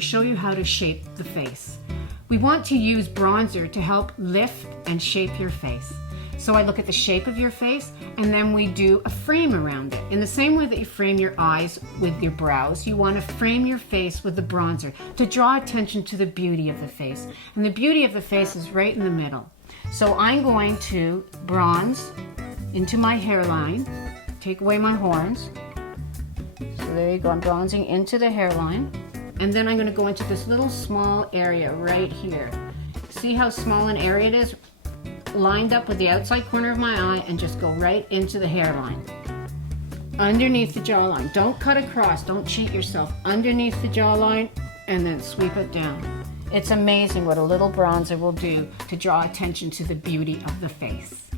to show you how to shape the face. We want to use bronzer to help lift and shape your face. So I look at the shape of your face, and then we do a frame around it. In the same way that you frame your eyes with your brows, you want to frame your face with the bronzer to draw attention to the beauty of the face. And the beauty of the face is right in the middle. So I'm going to bronze into my hairline, take away my horns. So there you go, I'm bronzing into the hairline. And then I'm going to go into this little small area right here. See how small an area it is? Lined up with the outside corner of my eye, and just go right into the hairline. Underneath the jawline. Don't cut across, don't cheat yourself. Underneath the jawline, and then sweep it down. It's amazing what a little bronzer will do to draw attention to the beauty of the face.